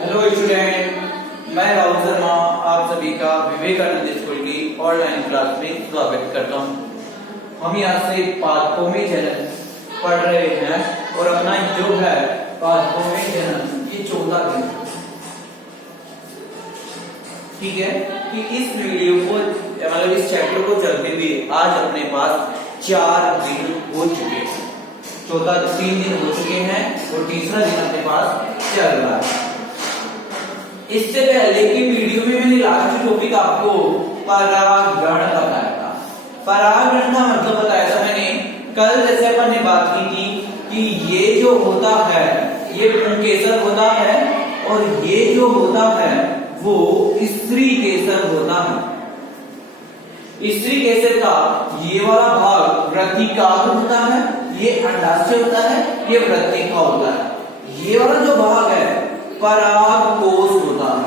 Hello student, मैं राहुल शर्मा आप सभी का विवेकानंद स्कूल की ऑनलाइन क्लास में स्वागत करता हूं। हम यहाँ से पादपोमी जनन पढ़ रहे हैं और अपना जो है पादपोमी जनन ये 14 दिन, ठीक है। कि इस वीडियो को मतलब इस चैप्टर को चलते हुए आज अपने पास 4 दिन हो चुके हैं। 3 दिन हो चुके हैं और तीसरा दिन अपने पास चल रहा है। इससे पहले की वीडियो में मैंने लास्ट टॉपिक आपको परागण बताया था। परागण का मतलब बताया था मैंने कल, जैसे अपन ने बात की थी कि ये जो होता है ये पुंकेसर होता है और ये जो होता है वो स्त्री केसर होता है। स्त्री केसर का ये वाला भाग वृत्तिकाग्र होता है, ये अंडाशय होता है, ये वृत्तिका होता है। ये वाला जो भाग है परागकोश होता है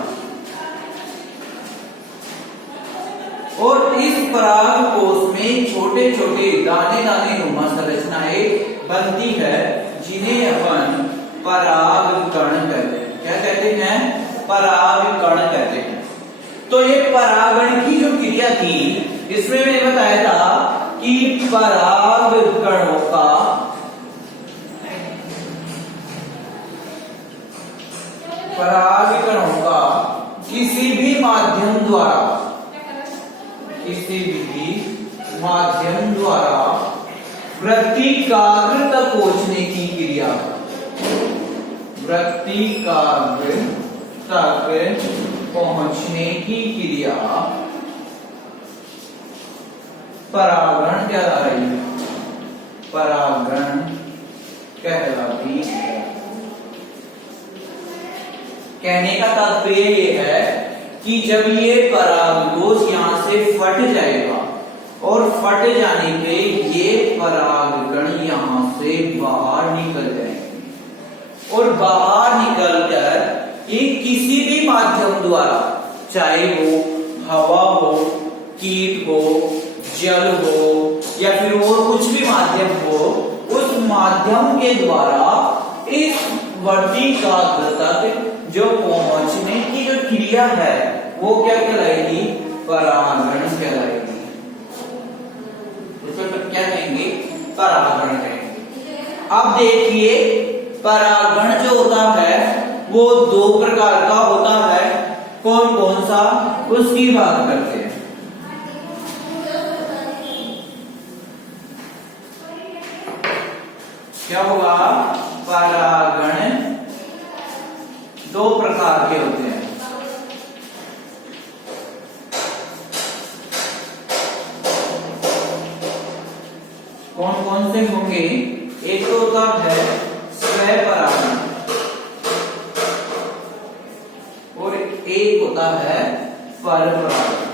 और इस परागकोश में छोटे छोटे दाने दाने नुमा संरचनाएं बनती है जिन्हें अपन परागकण कहते हैं। क्या कहते हैं? परागकण कहते हैं। तो ये परागण की जो क्रिया थी इसमें मैंने बताया था कि परागकणों का किसी भी माध्यम द्वारा वृत्तिकाग्र तक पहुंचने की क्रिया, वृत्तिकाग्र तक पहुंचने की क्रिया परागण कहला रही है। परागण कहलाती है। कहने का तात्पर्य ये है कि जब ये परागकोश यहां से फट जाएगा और फट जाने पे ये परागकण यहां से बाहर निकल जाएंगे और बाहर निकलकर ये किसी भी माध्यम द्वारा, चाहे वो हवा हो, कीट हो, जल हो या फिर और कुछ भी माध्यम हो, उस माध्यम के द्वारा इस वृत्तिकाग्र तक जो पहुंचने की जो क्रिया है वो क्या कहलाएगी? परागण कहलाएगी। उसको तो क्या कहेंगे? परागण कहेंगे। अब देखिए परागण जो होता है वो 2 प्रकार का होता है। कौन कौन सा, उसकी बात करते हैं। क्या होगा? परागण 2 प्रकार के होते हैं। कौन कौन से होंगे? एक तो होता है स्वपरागण और एक होता है परपरागण।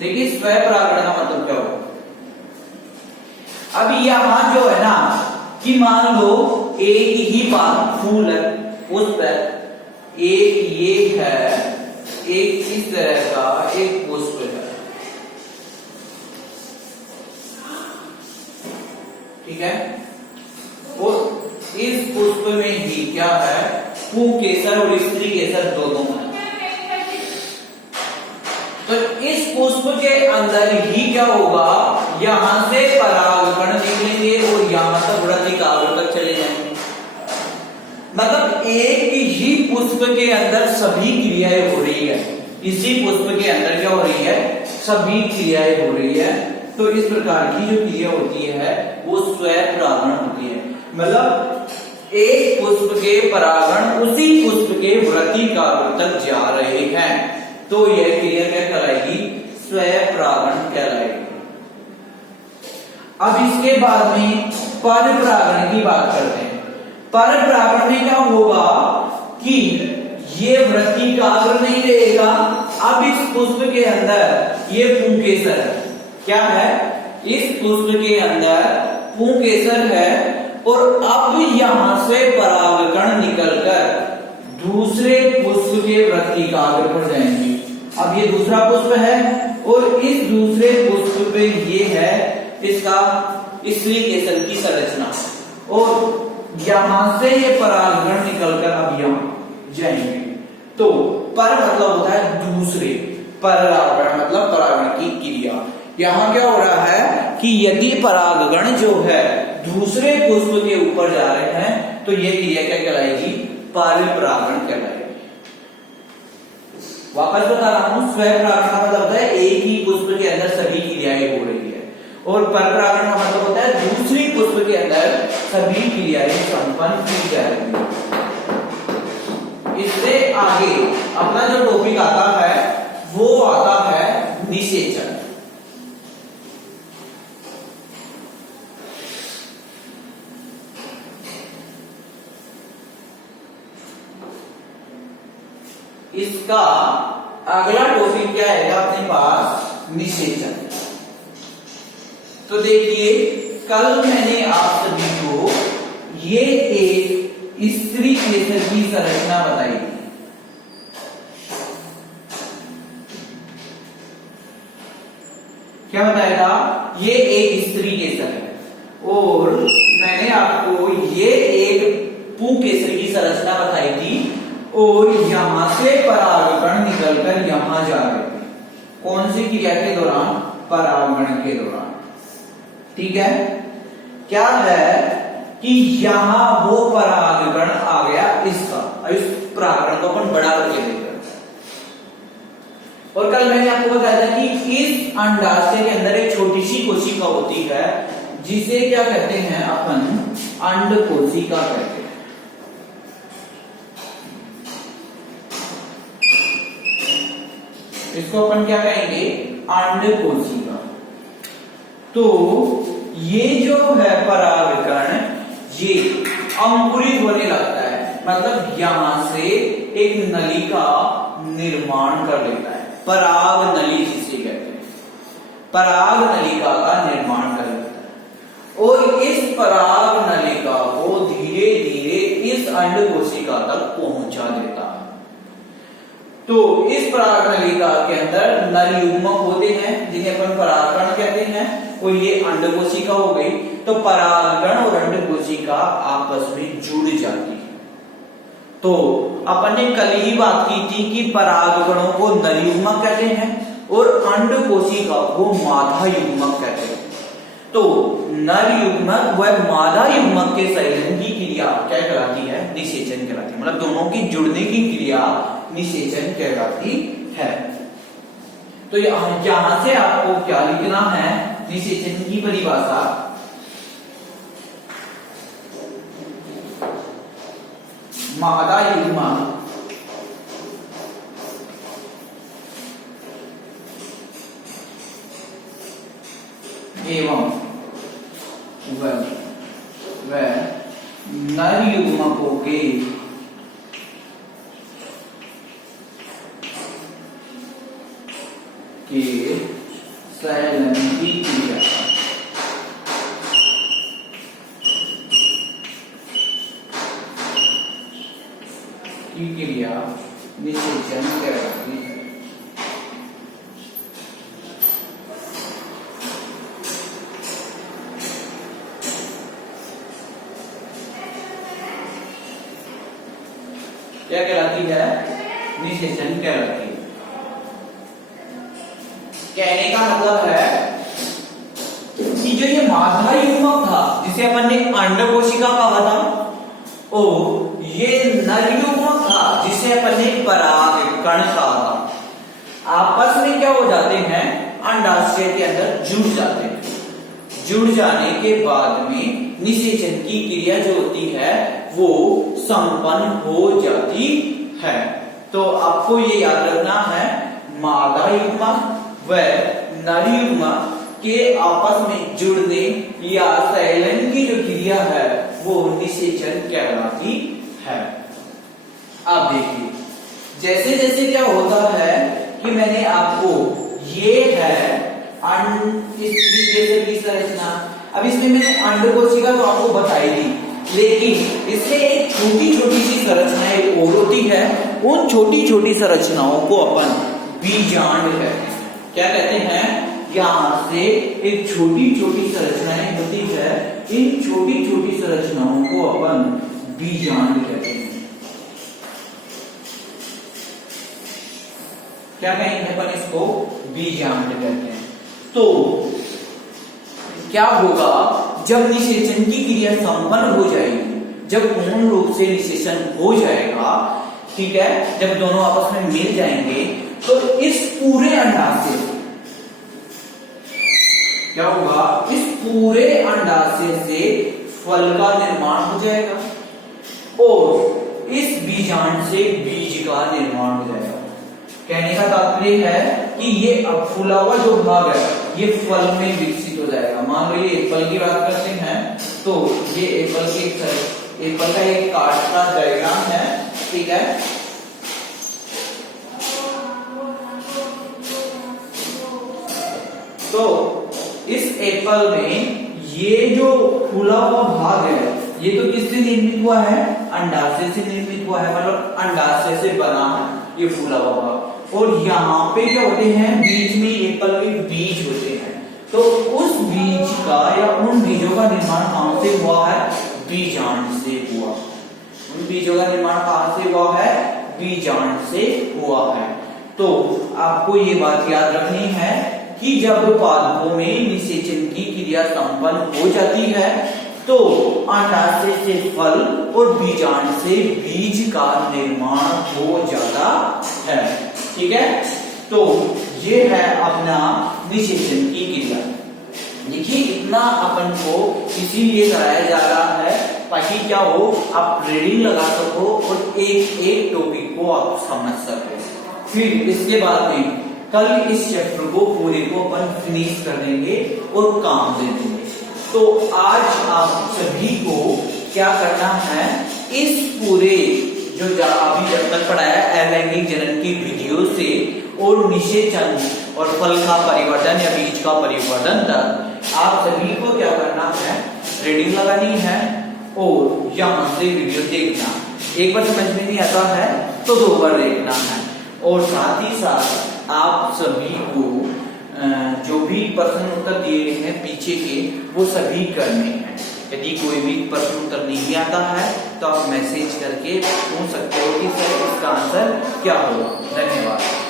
देखिए स्वपरागण का मतलब क्या होगा? अब यहां जो है ना कि मान लो एक ही फूल है, उस पर एक ये है, एक इस तरह का एक पुष्प है, ठीक है। और इस पुष्प में ही क्या है? पुंकेसर और स्त्री केसर दोनों है। तो इस पुष्प के अंदर ही क्या होगा? यहां से परागकण निकलेंगे और यहां तक वृत्तिकाग्र तक चले जाएंगे। मतलब एक ही पुष्प के अंदर सभी क्रियाएं हो रही है। इसी पुष्प के अंदर क्या हो रही है? सभी क्रियाएं हो रही है। तो इस प्रकार की जो क्रिया होती है वो स्वपरागण होती है। मतलब एक पुष्प के परागण उसी पुष्प के वृत्तिकाग्र तक जा रहे हैं, तो यह क्रिया क्या कहलाएगी? स्वपरागण कहलाएगी। अब इसके बाद में परपरागण की बात करते हैं। परपरागण में क्या होगा कि ये वृत्तिकाग्र नहीं रहेगा। अब इस पुष्प के अंदर ये पुंकेसर है। क्या है? इस पुष्प के अंदर पुंकेसर है और अब यहां से परागकण निकलकर दूसरे पुष्प के वृत्तिकाग्र पर जाएंगे। अब ये दूसरा पुष्प है और इस दूसरे पुष्प पे ये है इसका स्त्री केसर की संरचना और यहां से ये परागकण निकलकर अब यहां जाएंगे। तो पर मतलब होता है दूसरे, परागण मतलब परागण की क्रिया। यहां क्या हो रहा है कि यदि परागकण जो है दूसरे पुष्प के ऊपर जा रहे हैं तो ये क्रिया क्या कहलाएगी? परिपरागण कहलाएगी। वापस बता रहा हूं, स्वपरागण का मतलब होता है एक ही पुष्प के अंदर सभी क्रियाएं हो रही है, और परपरागण का मतलब होता है दूसरी पुष्प के अंदर सभी क्रियाएं संपन्न की जा रही है। इससे आगे अपना जो टॉपिक आता है वो आता है निषेचन। इसका अगला टॉपिक क्या आएगा अपने पास? निषेचन। तो देखिए, कल मैंने आप सभी को ये एक स्त्री केसर की संरचना बताई थी। क्या बताया था? ये एक स्त्री केसर है, और मैंने आपको ये एक पुंकेसर की संरचना बताई थी, और यहां से परागकण निकलकर यहां जा रहे थे। कौन सी क्रिया के दौरान? परागण के दौरान। ठीक है, क्या है कि यहां वो परागकण आ गया इसका, इस परागण को अपन बड़ा करके देख रहे हैं। और कल मैंने आपको बताया था कि इस अंडाशय के अंदर एक छोटी सी कोशिका होती है जिसे क्या कहते हैं अपन? अंड कोशिका कहते हैं। इसको अपन क्या कहेंगे? अंड कोशिका। तो ये जो है परागकण, ये अंकुरित होने लगता है, मतलब यहां से एक नली का निर्माण कर लेता है। पराग नली जिसे कहते हैं, पराग नलिका का निर्माण कर लेता है, और इस पराग नलिका को धीरे धीरे इस अंड कोशिका तक पहुंचा देता है। तो इस पराग नलिका के अंदर नर युग्मक होते हैं जिन्हें अपन परागकण कहते हैं, और ये अंड कोशिका हो गई। तो परागकण और अंड कोशिका आपस में जुड़ जाती है। तो अपन ने कल ही बात की थी कि परागकणों को नर युग्मक कहते हैं और अंड कोशिका को मादा युग्मक कहते हैं। तो नर युग्मक व मादा युग्मक के संयोजन की क्रिया क्या कहलाती है? निषेचन कहलाती है। मतलब दोनों की जुड़ने की क्रिया निषेचन कहलाती है। तो यहां से आपको क्या लिखना है? निषेचन की परिभाषा। मादा युग्मक एवं व नर युग्मकों के संयोजन की क्रिया निषेचन कहलाती है। क्या कहलाती है? निषेचन कहलाती है। कहने का मतलब है कि जो ये मादा युग्मक था जिसे अपन ने अंड कोशिका कहा था, और ये नर युग्मक था जिसे अपन ने परागकण कहा था, आपस में क्या हो जाते हैं? अंडाशय के अंदर जुड़ जाते हैं। जुड़ जाने के बाद में निषेचन की क्रिया जो होती है वो संपन्न हो जाती है। तो आपको ये याद रखना है, मादा युग्मक व नर युग्मक के आपस में जुड़ने या संलयन की जो क्रिया है वो निषेचन कहलाती है। अब देखिए, जैसे जैसे क्या होता है कि मैंने आपको ये है की संरचना, अब इसमें मैंने अंड कोशिका तो आपको बताई थी, लेकिन इससे एक छोटी छोटी सी संरचनाएं और होती है। उन छोटी छोटी संरचनाओं को अपन बीजांड कहते हैं। क्या कहते हैं? यहां से एक छोटी छोटी संरचनाएं होती है, इन छोटी छोटी संरचनाओं को अपन बीजांड कहते हैं। क्या कहेंगे अपन इसको? बीजांड कहते हैं। तो क्या होगा जब निषेचन की क्रिया संपन्न हो जाएगी, जब पूर्ण रूप से निषेचन हो जाएगा, ठीक है, जब दोनों आपस में मिल जाएंगे, तो इस पूरे अंडाशय से क्या होगा? इस पूरे अंडाशय से फल का निर्माण हो जाएगा और इस बीजांड से बीज का निर्माण हो जाएगा। कहने का तात्पर्य है कि ये अब फूला हुआ जो भाग है ये फल में विकसित हो जाएगा। मान लो ये एप्पल की बात करते हैं, तो ये एप्पल का एक कार्ड का डायग्राम है, ठीक है। तो इस एप्पल में ये जो फूला हुआ भाग है ये तो किससे निर्मित हुआ है? अंडाशय से निर्मित हुआ है, मतलब अंडाशय से बना है ये फूला हुआ भाग। और यहाँ पे क्या होते हैं? बीज में, एप्पल में बीज होते हैं। तो उस बीज का या उन बीजों का निर्माण कहां से हुआ है? बीजांड से हुआ। उन बीजों का निर्माण कहां से हुआ है? बीजांड से हुआ है। तो आपको ये बात याद रखनी है कि जब पादपों में निषेचन की क्रिया संपन्न हो जाती है तो अंडाशय से फल और बीजांड से बीज का निर्माण हो जाता है, ठीक है। तो ये है अपना निषेचन की क्रिया। देखिए इतना अपन को इसीलिए कराया जा रहा है ताकि क्या हो, आप रीडिंग लगा सको और एक एक टॉपिक को आप समझ सको। फिर इसके बाद में कल इस चैप्टर को पूरे को अपन फिनिश कर देंगे और काम दे देंगे। तो आज आप सभी को क्या करना है, इस पूरे जो अभी जब तक पढ़ाया अलैंगिक जनन की विधियों से और निषेचन और फल का परिवर्तन या बीज का परिवर्तन तक आप सभी को क्या करना है, रीडिंग लगानी है और यहाँ से वीडियो देखना। एक बार समझ में नहीं आता है तो 2 बार देखना है। और साथ ही साथ आप सभी को जो भी प्रश्न उत्तर दिए गए हैं पीछे के वो सभी करने हैं। यदि कोई भी प्रश्न उत्तर नहीं आता है तो आप मैसेज करके पूछ सकते हो कि सर इसका आंसर क्या होगा। धन्यवाद।